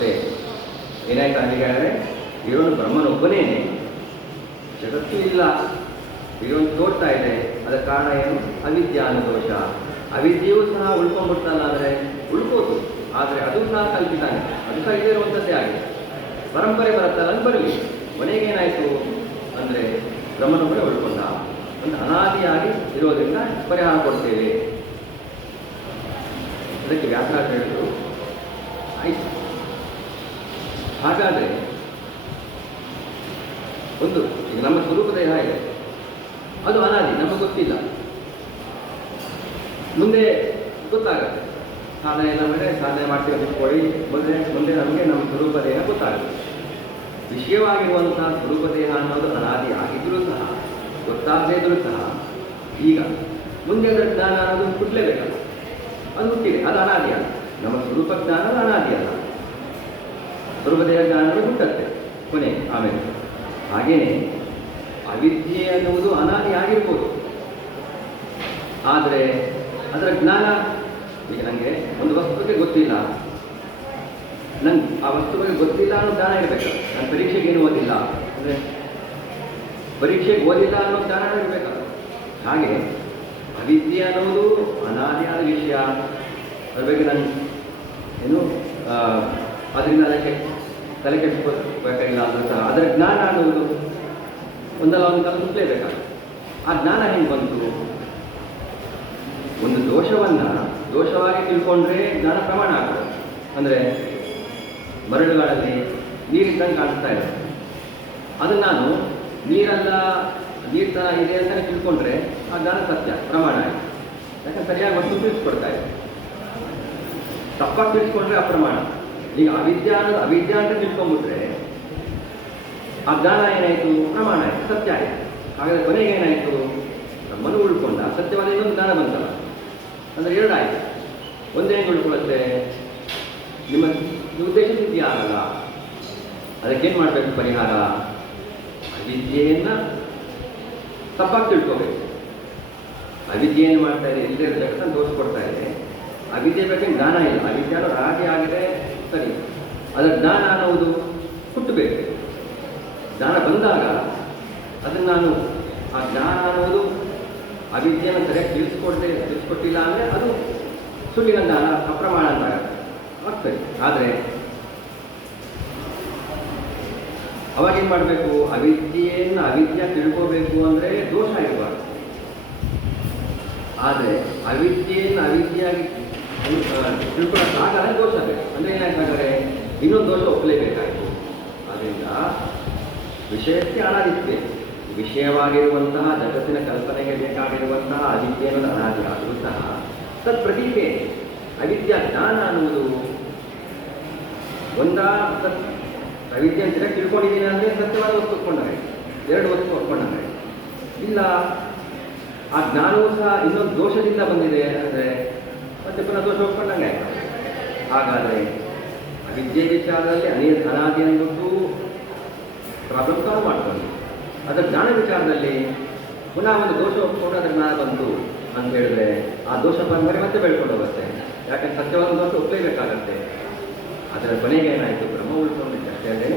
ಗೊತ್ತೇ. ಏನಾಯ್ತು ಅಲ್ಲಿಗೆ ಹೇಳಿದ್ರೆ ಇವನು ಬ್ರಹ್ಮನೊಬ್ಬನೇನೆ, ಜಗತ್ತೂ ಇಲ್ಲ, ಇವನು ತೋರ್ತಾ ಇದೆ. ಅದರ ಕಾರಣ ಏನು? ಅವಿದ್ಯಾ ಅನ್ನೋ ದೋಷ. ಅವಿದ್ಯೆಯೂ ಸಹ ಉಳ್ಕೊಂಡ್ಬಿಡ್ತಲ್ಲ ಅಂದರೆ ಉಳ್ಕೋದು, ಆದರೆ ಅದು ಸಹ ಕಲ್ಪಿತಾನೆ, ಅದು ಸಹ ಇದೇ ಇರುವಂಥದ್ದೇ ಆಗಿದೆ. ಪರಂಪರೆ ಬರುತ್ತಲ್ಲ ಅದು ಬರಲಿ. ಕೊನೆಗೇನಾಯಿತು ಅಂದರೆ ಬ್ರಹ್ಮನೊಬ್ಬನೇ ಉಳ್ಕೊಂಡ. ಒಂದು ಅನಾದಿಯಾಗಿ ಇರೋದರಿಂದ ಪರಿಹಾರ ಕೊಡ್ತೇವೆ. ಅದಕ್ಕೆ ವ್ಯಾಕರಣ ಹೇಳಿದ್ರು. ಆಯ್ತು, ಹಾಗಾದರೆ ಒಂದು ಈಗ ನಮ್ಮ ಸ್ವರೂಪ ದೇಹ ಇದೆ, ಅದು ಅನಾದಿ, ನಮಗೆ ಗೊತ್ತಿಲ್ಲ, ಮುಂದೆ ಗೊತ್ತಾಗುತ್ತೆ. ಸಾಧನೆ ಎಲ್ಲ ಮೇಲೆ ಸಾಧನೆ ಮಾಡ್ತೀವಿ ಅಂದ್ಕೊಳ್ಳಿ, ಮುಂದೆ ನಮಗೆ ನಮ್ಮ ಸ್ವರೂಪ ದೇಹ ಗೊತ್ತಾಗುತ್ತೆ. ವಿಷಯವಾಗಿರುವಂತಹ ಸ್ವರೂಪ ದೇಹ ಅನ್ನೋದು ಅನಾದಿ ಆಗಿದ್ದರೂ ಸಹ, ಗೊತ್ತಾಗದೇ ಇದ್ರೂ ಸಹ, ಈಗ ಮುಂದೆ ಅದರ ಜ್ಞಾನ ಅನ್ನೋದು ಹುಟ್ಟಲೇಬೇಕಲ್ಲ, ಅದು ಹುಟ್ಟಿದೆ, ಅದು ಅನಾದಿ ಅಲ್ಲ. ನಮ್ಮ ಸ್ವರೂಪ ಜ್ಞಾನ ಅನಾದಿ ಅಲ್ಲ, ಸ್ವರೂಪ ದೇಹ ಜ್ಞಾನ ಹುಟ್ಟತ್ತೆ ಕೊನೆ. ಆಮೇಲೆ ಹಾಗೆಯೇ ಅವಿದ್ಯೆ ಅನ್ನುವುದು ಅನಾದಿ ಆಗಿರ್ಬೋದು, ಆದರೆ ಅದರ ಜ್ಞಾನ, ಈಗ ನನಗೆ ಒಂದು ವಸ್ತು ಬಗ್ಗೆ ಗೊತ್ತಿಲ್ಲ, ನಂಗೆ ಆ ವಸ್ತು ಬಗ್ಗೆ ಗೊತ್ತಿಲ್ಲ ಅನ್ನೋ ಜ್ಞಾನ ಇರಬೇಕಲ್ಲ. ನಾನು ಪರೀಕ್ಷೆಗೆ ಏನು ಓದಿಲ್ಲ ಅಂದರೆ ಪರೀಕ್ಷೆಗೆ ಓದಿಲ್ಲ ಅನ್ನೋ ಜ್ಞಾನ ಇರಬೇಕಲ್ಲ. ಹಾಗೆ ಅವಿದ್ಯೆ ಅನ್ನೋದು ಅನಾದಿಯಾದ ವಿಷಯ, ಅದ್ರ ಬಗ್ಗೆ ನಾನು ಏನು ಅದರಿಂದ ತಲೆ ಕೆಡಿಸ್ಕೋಬೇಕಾಗಿಲ್ಲ ಅಂದರೂ ಸಹ ಅದರ ಜ್ಞಾನ ಅನ್ನೋದು ಒಂದಲ್ಲ ಒಂದು ಕಾಲ ಮುಟ್ಲೇಬೇಕಾಗುತ್ತೆ. ಆ ಜ್ಞಾನ ಹೆಂಗೆ ಬಂತು? ಒಂದು ದೋಷವನ್ನು ದೋಷವಾಗಿ ತಿಳ್ಕೊಂಡ್ರೆ ಜ್ಞಾನ ಪ್ರಮಾಣ ಆಗ್ತದೆ. ಅಂದರೆ ಮರಳುಗಳಲ್ಲಿ ನೀರಿದ್ದಂಗೆ ಕಾಣಿಸ್ತಾ ಇದೆ, ಅದು ನಾನು ನೀರಲ್ಲ, ನೀರು ಥರ ಇದೆ ಅಂತಲೇ ತಿಳ್ಕೊಂಡ್ರೆ ಆ ಜ್ಞಾನ ಸತ್ಯ ಪ್ರಮಾಣ ಆಯಿತು. ಯಾಕಂದ್ರೆ ಸರಿಯಾಗಿ ವಸ್ತು ತಿಳಿಸ್ಕೊಡ್ತಾ ಇದೆ. ತಪ್ಪಾಗಿ ತಿಳಿಸ್ಕೊಂಡ್ರೆ ಅಪ್ರಮಾಣ. ಈಗ ಅವಿದ್ಯಾ ಅನ್ನೋದು ಅವಿದ್ಯಾ ಅಂತ ತಿಳ್ಕೊಂಡ್ಬಿಟ್ರೆ ಆ ಜ್ಞಾನ ಏನಾಯಿತು? ಪ್ರಮಾಣ ಆಯಿತು, ಸತ್ಯ ಆಯಿತು. ಹಾಗಾದರೆ ಕೊನೆಗೆ ಏನಾಯಿತು? ಮನು ಉಳ್ಕೊಂಡ, ಸತ್ಯವಾದ ಇನ್ನೊಂದು ಜ್ಞಾನ ಬಂತಲ್ಲ, ಅಂದರೆ ಎರಡಾಯಿತು. ಒಂದೇ ಉಳ್ಕೊಳ್ಳುತ್ತೆ, ನಿಮ್ಮ ಉದ್ದೇಶ ಸಿದ್ಧಿ ಆಗಲ್ಲ. ಅದಕ್ಕೇನು ಮಾಡಬೇಕು ಪರಿಹಾರ? ಅವಿದ್ಯೆಯನ್ನು ತಪ್ಪಾಗಿ ತಿಳ್ಕೋಬೇಕು. ಅವಿದ್ಯೆಯನ್ನು ಮಾಡ್ತಾ ಇದೆ, ಇಲ್ಲದೇ ಜಗತ್ತನ್ನು ತೋರಿಸ್ಕೊಡ್ತಾ ಇದೆ. ಅವಿದ್ಯೆ ಬಗ್ಗೆ ಜ್ಞಾನ ಇಲ್ಲ, ಅವಿದ್ಯೆ ಅನ್ನೋದು ಹಾಗೆ ಆಗಿದೆ ಸರಿ, ಅದರ ಜ್ಞಾನ ಅನ್ನೋದು ಹುಟ್ಟಬೇಕು. ಜ್ಞಾನ ಬಂದಾಗ ಅದನ್ನು ನಾನು ಆ ಜ್ಞಾನ ಅನ್ನೋದು ಅವಿದ್ಯೆಯನ್ನು ಸರಿಯಾಗಿ ತಿಳಿಸ್ಕೊಟ್ಟಿಲ್ಲ ಅಂದರೆ ಅದು ಸುಳ್ಳಿನ ಜ್ಞಾನ, ಅಪ್ರಮಾಣ ಅಂತ ಆಗ್ತದೆ. ಆದರೆ ಅವಾಗೇನು ಮಾಡಬೇಕು? ಅವಿದ್ಯೆಯನ್ನು ಅವಿದ್ಯೆ ತಿಳ್ಕೋಬೇಕು ಅಂದರೆ ದೋಷ ಇರಬಾರ್ದು. ಆದರೆ ಅವಿದ್ಯೆಯನ್ನು ಅವಿದ್ಯೆಯಾಗಿ ತಿಳ್ಕೊಳ್ಳೋಕ್ಕಾಗಲ್ಲ, ದೋಷ ಬೇಕು. ಅಂದರೆ ಏನಾಗ್ತದೆ? ಇನ್ನೊಂದು ದೋಷ ಒಪ್ಪಲೇಬೇಕಾಯಿತು. ಆದ್ದರಿಂದ ವಿಷಯಕ್ಕೆ ಅನಾದಿತ್ಯ, ವಿಷಯವಾಗಿರುವಂತಹ ಜಗತ್ತಿನ ಕಲ್ಪನೆಗೆ ಬೇಕಾಗಿರುವಂತಹ ಅವಿದ್ಯೆ ಅನ್ನೋದು ಅನಾದಿ ಆದರೂ ಸಹ ತತ್ ಪ್ರತೀಕೆ ಅವಿದ್ಯಾ ಜ್ಞಾನ ಅನ್ನುವುದು ತತ್ ಅವಿದ್ಯೆ ಅಂತ ತಿಳ್ಕೊಂಡಿದ್ದೀನಿ ಅಂದರೆ ಸತ್ಯವಾದ ವಸ್ತು ಒಪ್ಕೊಂಡಾಗ, ಎರಡು ವಸ್ತು ಒಪ್ಕೊಂಡಾಗ ಇಲ್ಲ. ಆ ಜ್ಞಾನವೂ ಸಹ ಇನ್ನೊಂದು ದೋಷದಿಂದ ಬಂದಿದೆ ಅಂದರೆ ಮತ್ತೆ ಪುನಃ ದೋಷ ಒಪ್ಕೊಂಡಂಗೆ ಆಯ್ತು. ಹಾಗಾದರೆ ಅವಿದ್ಯೆ ವಿಚಾರದಲ್ಲಿ ಅನಾದಿ ಅಂದ್ಬಿಟ್ಟು ಪ್ರಾಬ್ಲಮ್ ಸಾಲ್ವ್ ಮಾಡ್ಕೊಂಡು, ಅದರ ಜ್ಞಾನ ವಿಚಾರದಲ್ಲಿ ಪುನಃ ಒಂದು ದೋಷ ಒಪ್ಕೊಂಡು ಅದರ ಜ್ಞಾನ ಬಂತು ಅಂತ ಹೇಳಿದ್ರೆ ಆ ದೋಷ ಬಂದರೆ ಮತ್ತೆ ಬೆಳ್ಕೊಂಡು ಹೋಗುತ್ತೆ. ಯಾಕಂದ್ರೆ ಸತ್ಯವಾದ ದೋಷ ಒಪ್ಪಲೇಬೇಕಾಗತ್ತೆ. ಅದರ ಕೊನೆಗೆ ಏನಾಯಿತು? ಬ್ರಹ್ಮ ಉಳ್ಕೊಂಡಿದ್ದ ಅಷ್ಟೇ ಅಲ್ಲೇ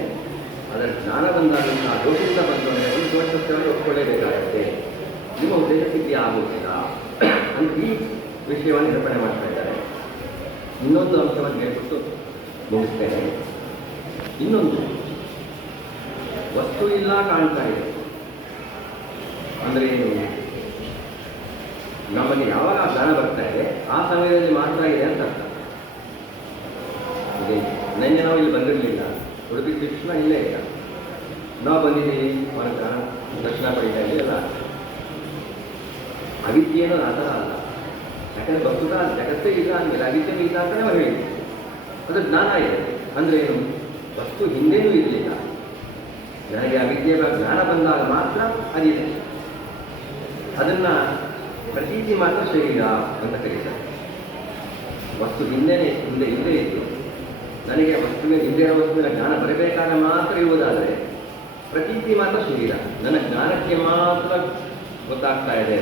ಅದರ ಜ್ಞಾನ ಬಂದಾಗ ಆ ದೋಷದಿಂದ ಬಂದು ಅಂದರೆ ಒಂದು ದೋಷ ಸತ್ಯವಾಗಿ ಒಪ್ಕೊಳ್ಳೇಬೇಕಾಗತ್ತೆ. ನಿಮ್ಮ ಉದ್ದೇಶ ಸಿದ್ಧಿ ಆಗುವುದಿಲ್ಲ ಅಂತ ಈ ವಿಷಯವನ್ನು ನಿರೂಪಣೆ ಮಾಡ್ತಾ ಇದ್ದಾರೆ. ಇನ್ನೊಂದು ಅಂಶವನ್ನು ಹೇಳ್ಬಿಟ್ಟು ಮುಗಿಸ್ತೇನೆ. ಇನ್ನೊಂದು ವಸ್ತು ಇಲ್ಲ ಕಾಣ್ತಾ ಇದೆ ಅಂದರೆ ಏನು? ನಮಗೆ ಯಾವಾಗ ಆ ಜ್ಞಾನ ಬರ್ತಾ ಇದೆ ಆ ಸಮಯದಲ್ಲಿ ಮಾತ್ರ ಇದೆ ಅಂತ ಅರ್ಥ. ಇದೆ ನೆನ್ನೆ ನಾವು ಇಲ್ಲಿ ಬಂದಿರಲಿಲ್ಲ, ಉಡುಪಿ ಕೃಷ್ಣ ಇಲ್ಲೇ ಇಲ್ಲ, ನಾವು ಬಂದಿದ್ದೀವಿ ಹೊರಗ ದರ್ಶನ ಪಡಿತಾ ಇದೆಯಲ್ಲ. ಅವಿದ್ಯೆ ಅನ್ನೋದು ಆ ಥರ ಅಲ್ಲ. ಯಾಕಂದರೆ ವಸ್ತುತ ಜಗತ್ತೇ ಇಲ್ಲ ಅಂದಮೇಲೆ ಅವಿದ್ಯೆ ಇಲ್ಲ ಅಂತಲೇ ನಾವು ಹೇಳಿದ್ವಿ. ಅದು ಜ್ಞಾನ ಇದೆ ಅಂದರೆ ಏನು? ವಸ್ತು ಹಿಂದೆನೂ ಇರಲಿಲ್ಲ, ನನಗೆ ಅವಿದ್ಯೆ ಜ್ಞಾನ ಬಂದಾಗ ಮಾತ್ರ ಅದಿದೆ. ಅದನ್ನು ಪ್ರತೀತಿ ಮಾತ್ರ ಶರೀರ ಅಂತ ಕರೀತಾರೆ. ವಸ್ತು ಹಿಂದೆ ಇದ್ದು ನನಗೆ ವಸ್ತುವಿನ ಹಿಂದೆ ಇರೋ ವಸ್ತುವಿನ ಜ್ಞಾನ ಬರಬೇಕಾದ ಮಾತ್ರ ಇರುವುದಾದರೆ ಪ್ರತೀತಿ ಮಾತ್ರ ಶರೀರ, ನನ್ನ ಜ್ಞಾನಕ್ಕೆ ಮಾತ್ರ ಗೊತ್ತಾಗ್ತಾ ಇದೆ ಅದು